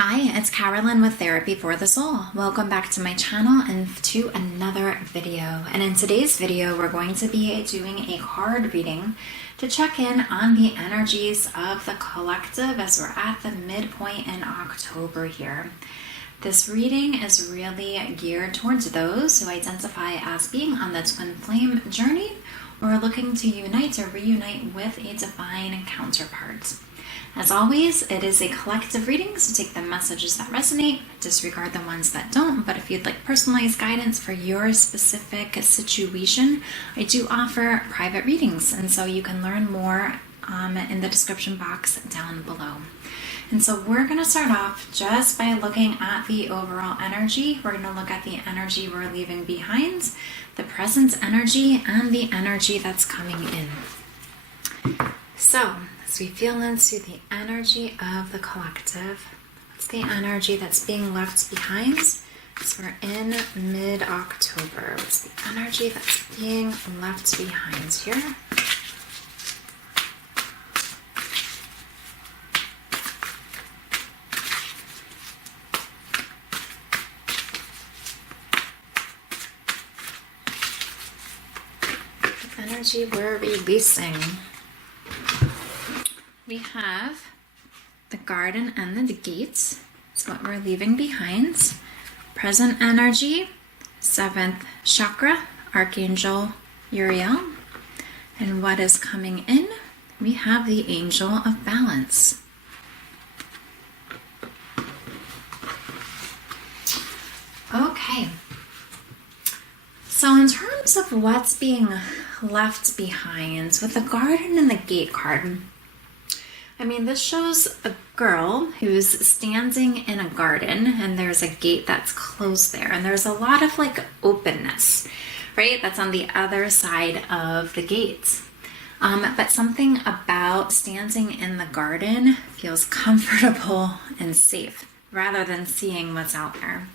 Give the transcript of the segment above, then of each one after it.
Hi, it's Carolyn with Therapy for the Soul. Welcome back to my channel and to another video. And in today's video, we're going to be doing a card reading to check in on the energies of the collective as we're at the midpoint in October here. This reading is really geared towards those who identify as being on the twin flame journey or are looking to unite or reunite with a divine counterpart. As always, it is a collective reading, so take the messages that resonate, disregard the ones that don't. But if you'd like personalized guidance for your specific situation, I do offer private readings, and so you can learn more in the description box down below. And so we're going to start off just by looking at the overall energy. We're going to look at the energy we're leaving behind, the present energy, and the energy that's coming in. So, as we feel into the energy of the collective, what's the energy that's being left behind? So we're in mid-October. What's the energy that's being left behind here? The energy we're releasing. We have the garden and the gates. That's what we're leaving behind. Present energy, 7th chakra, Archangel Uriel. And what is coming in? We have the Angel of Balance. Okay. So in terms of what's being left behind with the garden and the gate card, I mean, this shows a girl who's standing in a garden and there's a gate that's closed there. And there's a lot of openness, right? That's on the other side of the gates. But something about standing in the garden feels comfortable and safe rather than seeing what's out there.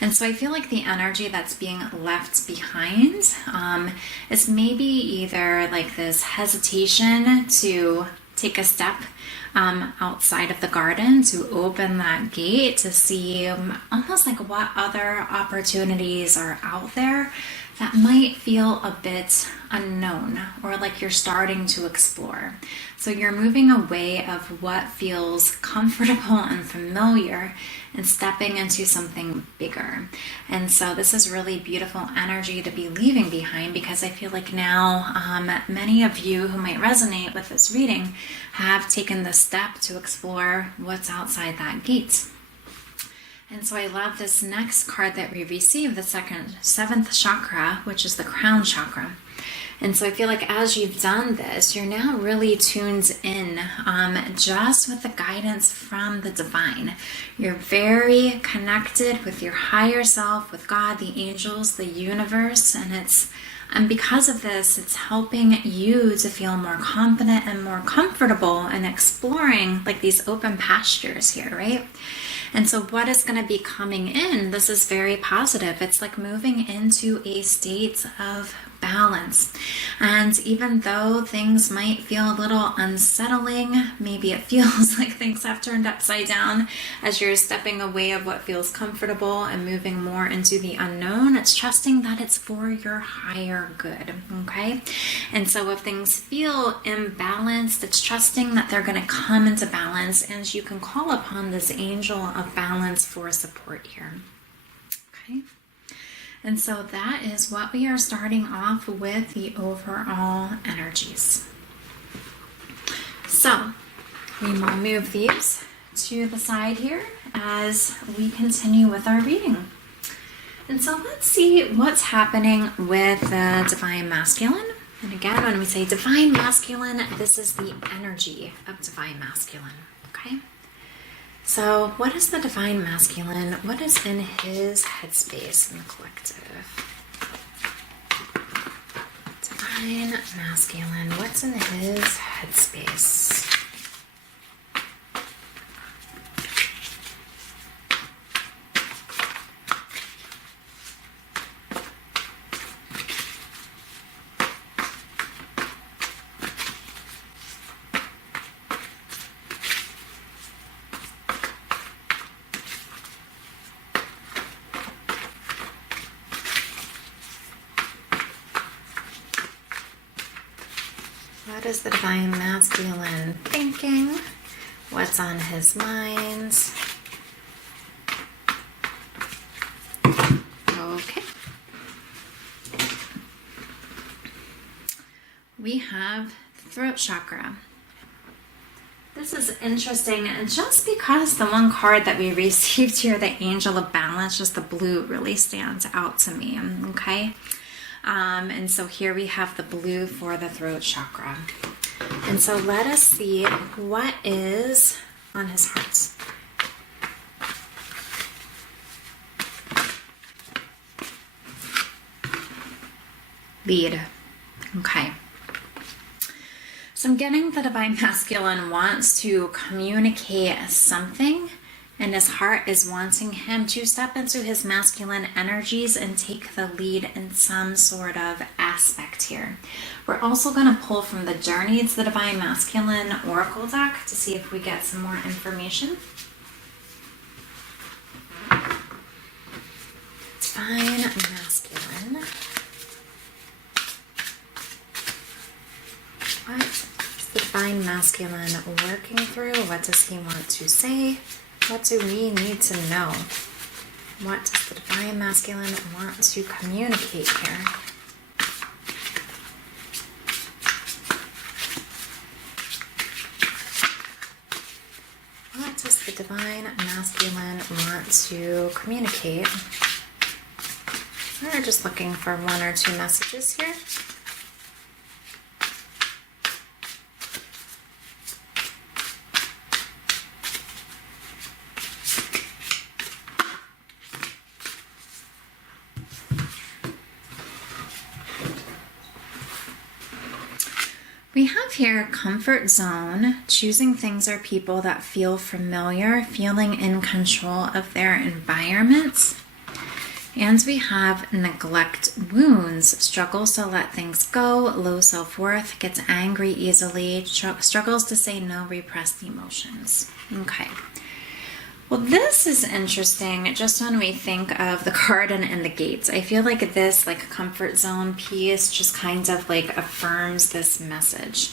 And so I feel like the energy that's being left behind is maybe either this hesitation to take a step outside of the garden, to open that gate, to see almost what other opportunities are out there that might feel a bit unknown or you're starting to explore. So you're moving away of what feels comfortable and familiar and stepping into something bigger. And so this is really beautiful energy to be leaving behind, because I feel like now many of you who might resonate with this reading have taken the step to explore what's outside that gate. And so I love this next card that we received, the 7th chakra, which is the crown chakra. And so I feel like as you've done this, you're now really tuned in just with the guidance from the divine. You're very connected with your higher self, with God, the angels, the universe, and because of this, it's helping you to feel more confident and more comfortable in exploring these open pastures here, right? And so what is going to be coming in, this is very positive. It's moving into a state of balance. And even though things might feel a little unsettling, maybe it feels like things have turned upside down as you're stepping away of what feels comfortable and moving more into the unknown, it's trusting that it's for your higher good, okay? And so if things feel imbalanced, it's trusting that they're going to come into balance, and you can call upon this angel of balance for support here, okay? And so that is what we are starting off with, the overall energies. So we will move these to the side here as we continue with our reading. And so let's see what's happening with the divine masculine. And again, when we say divine masculine, this is the energy of divine masculine, okay? So what is the divine masculine? What is in his headspace in the collective? Divine masculine, what's in his headspace? What is the Divine Masculine thinking? What's on his mind? Okay. We have throat chakra. This is interesting, just because the one card that we received here, the Angel of Balance, just the blue, really stands out to me, okay? And so here we have the blue for the throat chakra. And so let us see what is on his heart. Lead. Okay. So I'm getting the Divine Masculine wants to communicate something, and his heart is wanting him to step into his masculine energies and take the lead in some sort of aspect here. We're also going to pull from the Journey to the Divine Masculine Oracle deck to see if we get some more information. Divine Masculine. What is the Divine Masculine working through? What does he want to say? What do we need to know? What does the Divine Masculine want to communicate here? What does the Divine Masculine want to communicate? We're just looking for one or two messages here. We have here comfort zone, choosing things or people that feel familiar, feeling in control of their environments. And we have neglect wounds, struggles to let things go, low self-worth, gets angry easily, struggles to say no, repressed emotions. Okay. Well, this is interesting just when we think of the garden and the gates. I feel like this comfort zone piece just kind of affirms this message.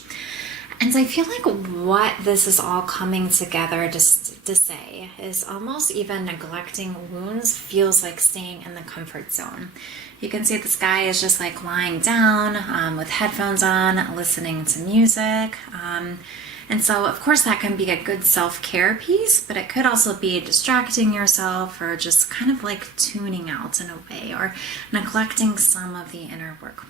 And I feel like what this is all coming together to say is almost even neglecting wounds feels like staying in the comfort zone. You can see this guy is just lying down with headphones on, listening to music. And so, of course, that can be a good self-care piece, but it could also be distracting yourself or just kind of tuning out in a way or neglecting some of the inner work.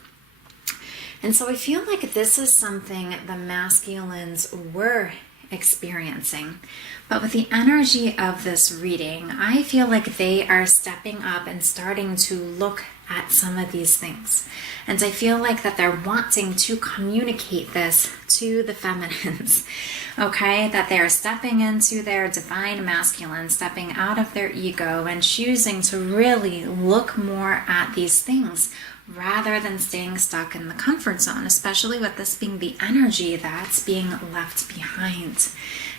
And so I feel like this is something the masculines were experiencing. But with the energy of this reading, I feel like they are stepping up and starting to look at some of these things. And I feel like that they're wanting to communicate this to the feminines, okay? That they're stepping into their divine masculine, stepping out of their ego and choosing to really look more at these things rather than staying stuck in the comfort zone, especially with this being the energy that's being left behind.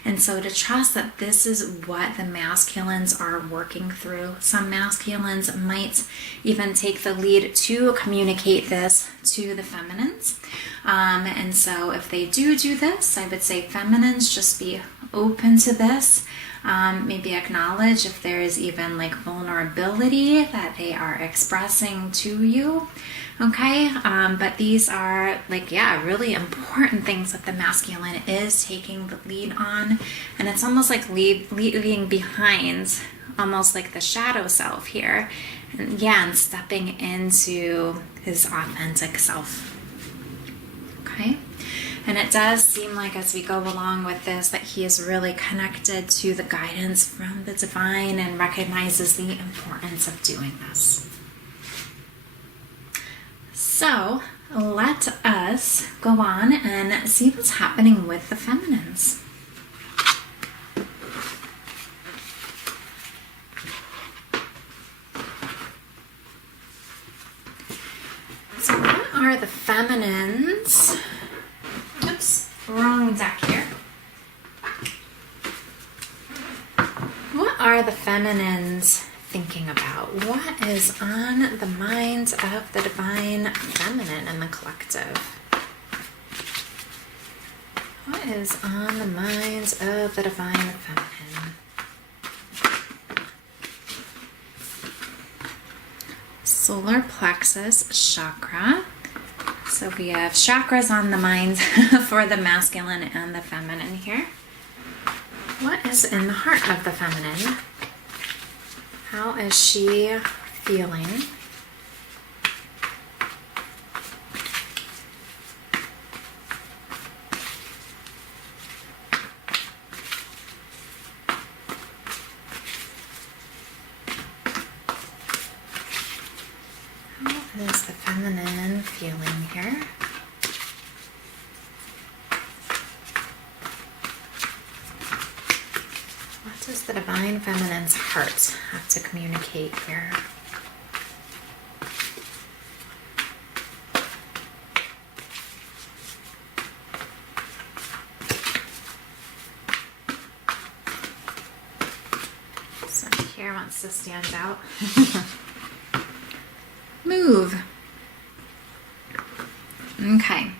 And so to trust that this is what the masculines are working through. Some masculines might even take the lead to communicate this to the feminines. And so if they do this, I would say feminines, just be open to this. Maybe acknowledge if there is even vulnerability that they are expressing to you. Okay, but these are really important things that the masculine is taking the lead on, and it's almost like leaving behind almost like the shadow self here, and stepping into his authentic self. Okay. And it does seem like as we go along with this that he is really connected to the guidance from the divine and recognizes the importance of doing this. So let us go on and see what's happening with the feminines. So what are the feminines? Oops, wrong deck here. What are the feminines thinking about? What is on the mind of the divine feminine and the collective? What is on the minds of the Divine Feminine? Solar plexus chakra. So we have chakras on the minds for the masculine and the feminine here. What is in the heart of the feminine? How is she feeling? How is the feminine feeling here? What does the Divine Feminine's heart have to communicate here? So here wants to stand out. Move. Okay.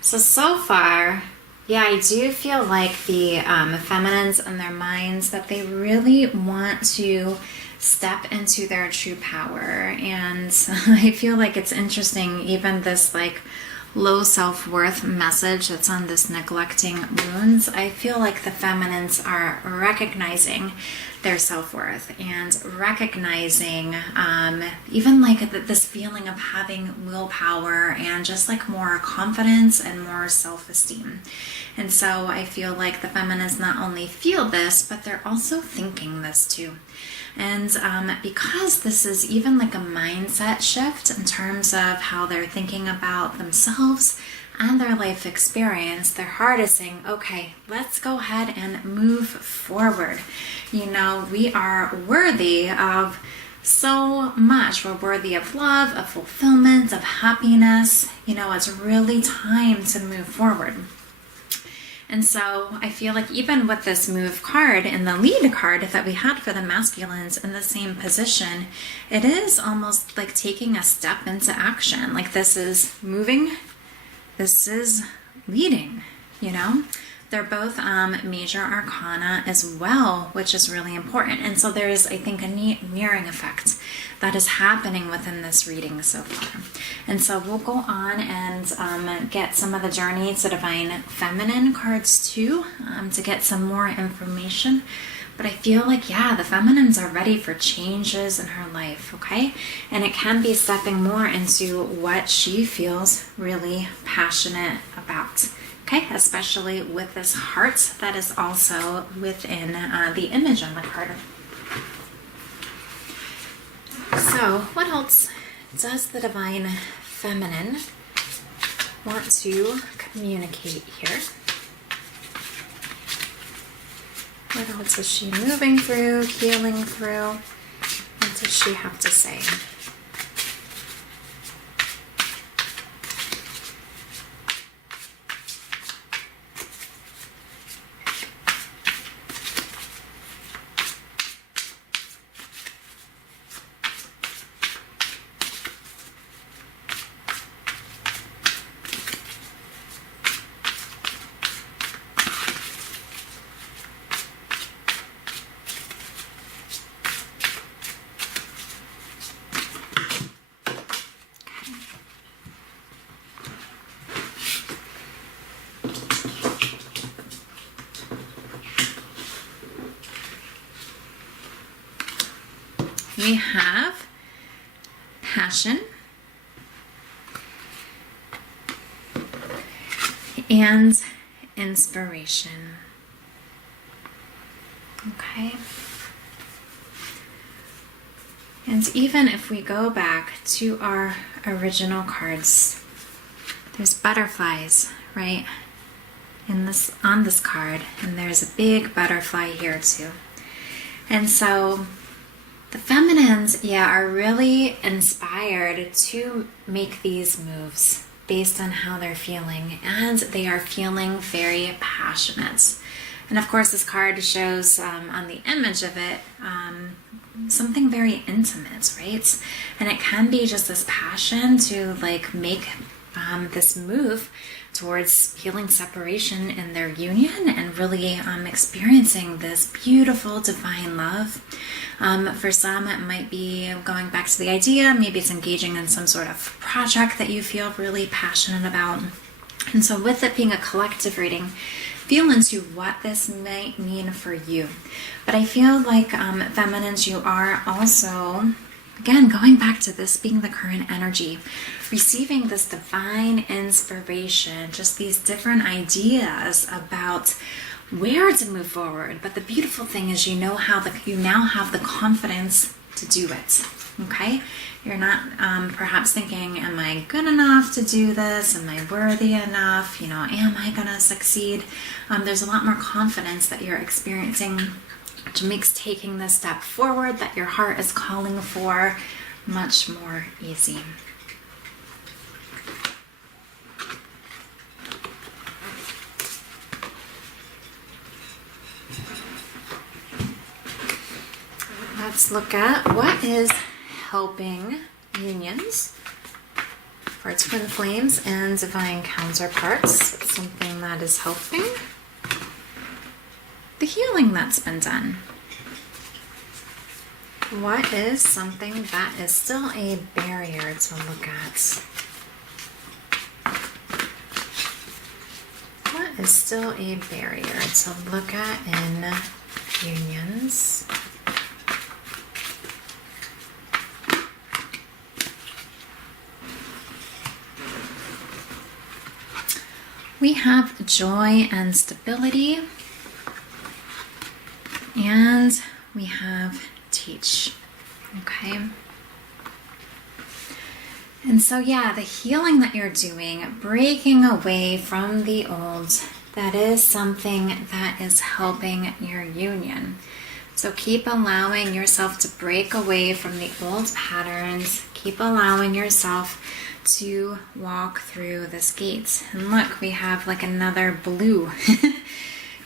So far, yeah, I do feel like the feminines and their minds that they really want to step into their true power. And I feel like it's interesting, even this like low self-worth message that's on this neglecting wounds. I feel like the feminines are recognizing their self-worth and recognizing even like this feeling of having willpower and just like more confidence and more self-esteem. And so I feel like the feminines not only feel this, but they're also thinking this too. And because this is even like a mindset shift in terms of how they're thinking about themselves and their life experience, their heart is saying, okay, let's go ahead and move forward. You know, we are worthy of so much. We're worthy of love, of fulfillment, of happiness. You know, it's really time to move forward. And so I feel like even with this move card and the lead card that we had for the masculines in the same position, it is almost like taking a step into action. Like this is moving, this is leading, you know. They're both major arcana as well, which is really important. And so there's, I think, a neat mirroring effect that is happening within this reading so far. And so we'll go on and get some of the Journey to Divine Feminine cards too, to get some more information. But I feel like, yeah, the feminines are ready for changes in her life, okay? And it can be stepping more into what she feels really passionate about. Okay, especially with this heart that is also within the image on the card. So, what else does the Divine Feminine want to communicate here? What else is she moving through, healing through? What does she have to say? We have passion and inspiration. Okay. And even if we go back to our original cards, there's butterflies, right? On this card, and there's a big butterfly here too. And so the feminines, yeah, are really inspired to make these moves based on how they're feeling, and they are feeling very passionate. And of course, this card shows on the image of it something very intimate, right? And it can be just this passion to like make this move towards healing separation in their union and really experiencing this beautiful divine love. For some, it might be going back to the idea, maybe it's engaging in some sort of project that you feel really passionate about. And so with it being a collective reading, feel into what this might mean for you. But I feel like feminines, you are also, again, going back to this being the current energy, receiving this divine inspiration, just these different ideas about where to move forward. But the beautiful thing is you now have the confidence to do it. Okay? You're not perhaps thinking, am I good enough to do this? Am I worthy enough? Am I gonna succeed? There's a lot more confidence that you're experiencing, which makes taking this step forward that your heart is calling for much more easy. Let's look at what is helping unions for twin flames and divine counterparts. It's something that is helping the healing that's been done. What is something that is still a barrier to look at? What is still a barrier to look at in unions? We have joy and stability, and we have teach. Okay. And so, yeah, the healing that you're doing, breaking away from the old, that is something that is helping your union. So keep allowing yourself to break away from the old patterns. Keep allowing yourself to walk through this gate. And look, we have like another blue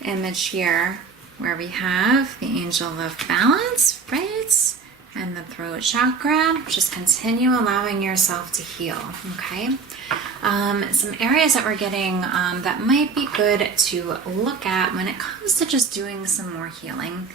image here where we have the angel of balance, right? And the throat chakra. Just continue allowing yourself to heal, okay? Some areas that we're getting that might be good to look at when it comes to just doing some more healing.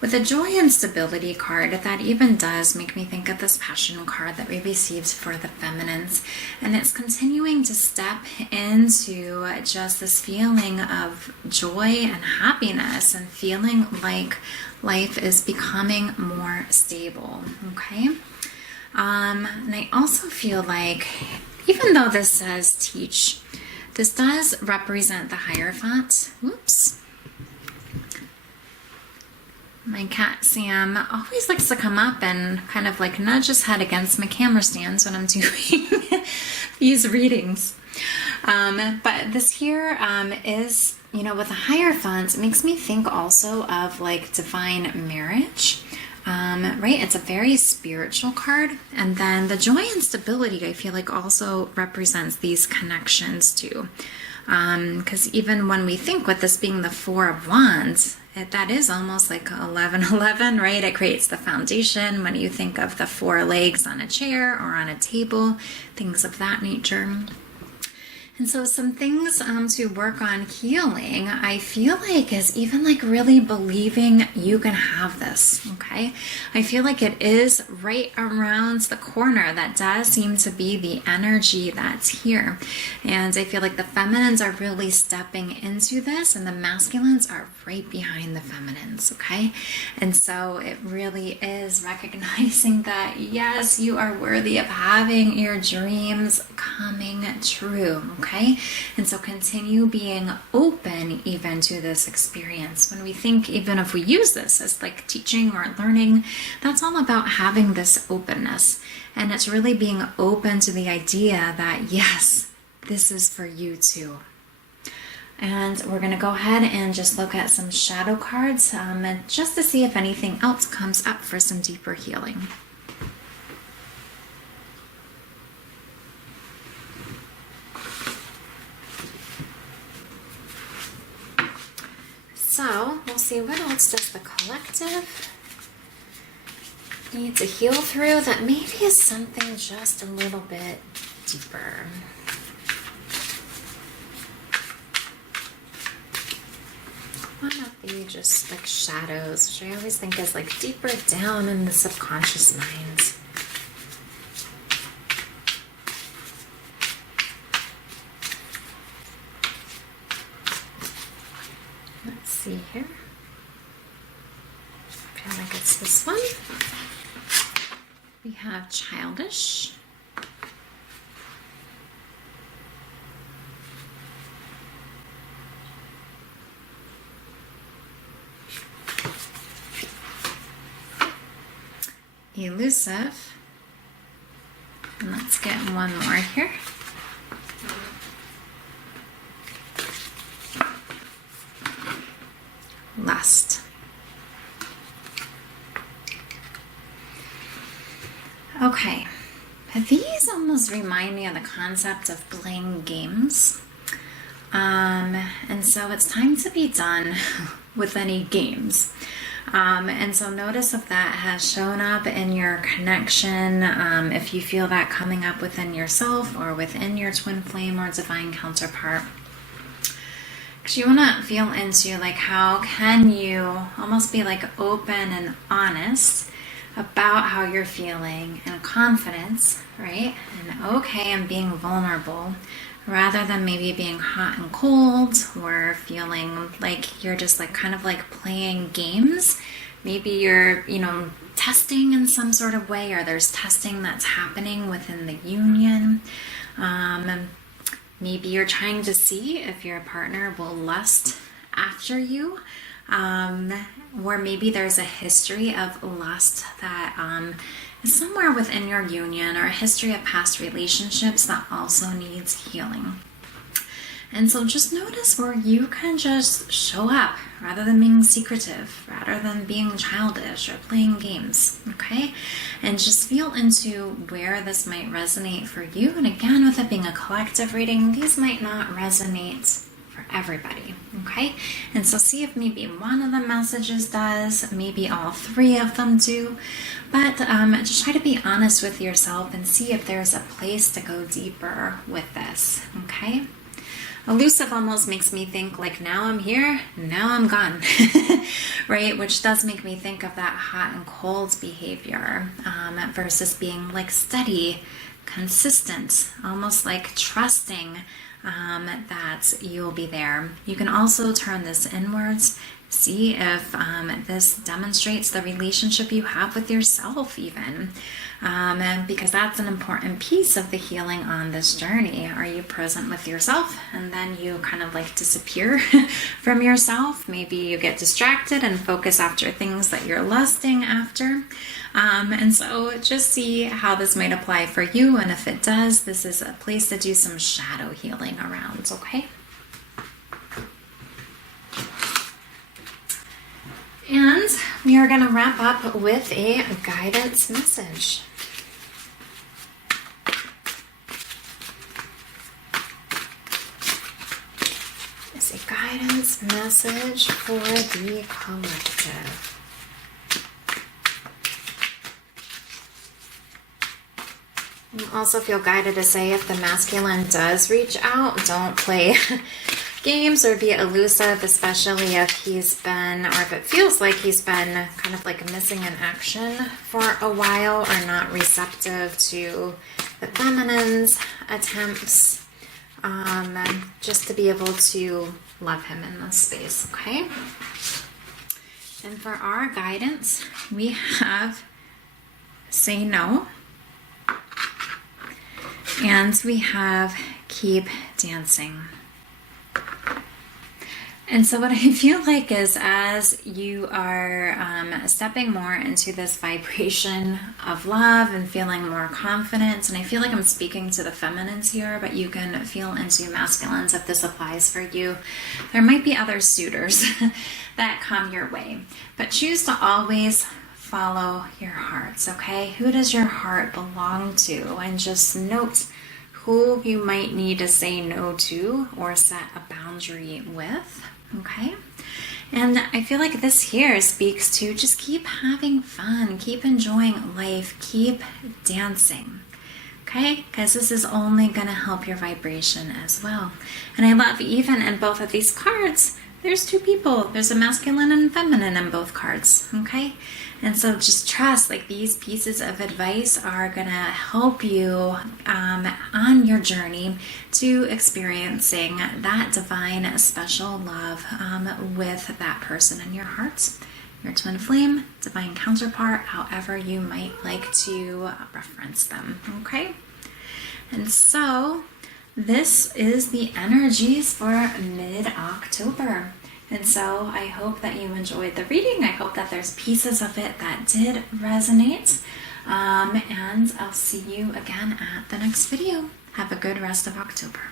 With the joy and stability card, that even does make me think of this passion card that we received for the feminines. And it's continuing to step into just this feeling of joy and happiness and feeling like life is becoming more stable, okay? And I also feel like, even though this says teach, this does represent the Hierophant. Whoops. My cat Sam always likes to come up and kind of like nudge his head against my camera stands when I'm doing these readings. But this here is, with the Hierophant, it makes me think also of like divine marriage, right? It's a very spiritual card. And then the joy and stability, I feel like also represents these connections too. Because even when we think with this being the Four of Wands, that is almost like 11-11, right? It creates the foundation when you think of the four legs on a chair or on a table, things of that nature. And so some things to work on healing, I feel like, is even like really believing you can have this, okay? I feel like it is right around the corner. That does seem to be the energy that's here. And I feel like the feminines are really stepping into this and the masculines are right behind the feminines, okay? And so it really is recognizing that, yes, you are worthy of having your dreams coming true, okay? And so continue being open even to this experience. When we think, even if we use this as like teaching or learning, that's all about having this openness. And it's really being open to the idea that, yes, this is for you too. And we're going to go ahead and just look at some shadow cards just to see if anything else comes up for some deeper healing. So we'll see what else does the collective need to heal through that maybe is something just a little bit deeper. one of the just like shadows, which I always think is like deeper down in the subconscious minds. Let's see here. I feel like it's this one. We have childish. Elusive. And let's get one more here. Lust. Okay, these almost remind me of the concept of playing games. And so it's time to be done with any games. And so notice if that has shown up in your connection, if you feel that coming up within yourself or within your twin flame or divine counterpart. Because you want to feel into like how can you almost be like open and honest about how you're feeling and confidence, right? And okay, and being vulnerable rather than maybe being hot and cold or feeling like you're just like kind of like playing games. Maybe you're, testing in some sort of way, or there's testing that's happening within the union. Maybe you're trying to see if your partner will lust after you. Or maybe there's a history of lust that is somewhere within your union, or a history of past relationships that also needs healing. And so just notice where you can just show up rather than being secretive, rather than being childish or playing games, okay? And just feel into where this might resonate for you. And again, with it being a collective reading, these might not resonate for everybody, okay? And so see if maybe one of the messages does, maybe all three of them do, but just try to be honest with yourself and see if there's a place to go deeper with this, okay? Elusive almost makes me think like, now I'm here, now I'm gone, right? Which does make me think of that hot and cold behavior versus being like steady, consistent, almost like trusting that you'll be there. You can also turn this inwards, see if this demonstrates the relationship you have with yourself even, because that's an important piece of the healing on this journey. Are you present with yourself and then you kind of like disappear from yourself? Maybe you get distracted and focus after things that you're lusting after. And so just see how this might apply for you, and if it does, this is a place to do some shadow healing around, okay? And we are going to wrap up with a guidance message. It's a guidance message for the collective. You also feel guided to say if the masculine does reach out, don't play games or be elusive, especially if he's been, or if it feels like he's been kind of like missing in action for a while or not receptive to the feminine's attempts, just to be able to love him in this space, okay? And for our guidance, we have say no. And we have keep dancing. And so what I feel like is as you are stepping more into this vibration of love and feeling more confident, and I feel like I'm speaking to the feminines here, but you can feel into masculines if this applies for you. There might be other suitors that come your way, but choose to always follow your hearts, okay? Who does your heart belong to? And just note who you might need to say no to or set a boundary with, okay? And I feel like this here speaks to just keep having fun, keep enjoying life, keep dancing, okay? Because this is only going to help your vibration as well. And I love even in both of these cards, there's two people. There's a masculine and feminine in both cards, okay? And so just trust, like, these pieces of advice are gonna help you on your journey to experiencing that divine special love with that person in your heart. Your twin flame, divine counterpart, however you might like to reference them, okay? And so this is the energies for mid-October. And so I hope that you enjoyed the reading. I hope that there's pieces of it that did resonate. And I'll see you again at the next video. Have a good rest of October.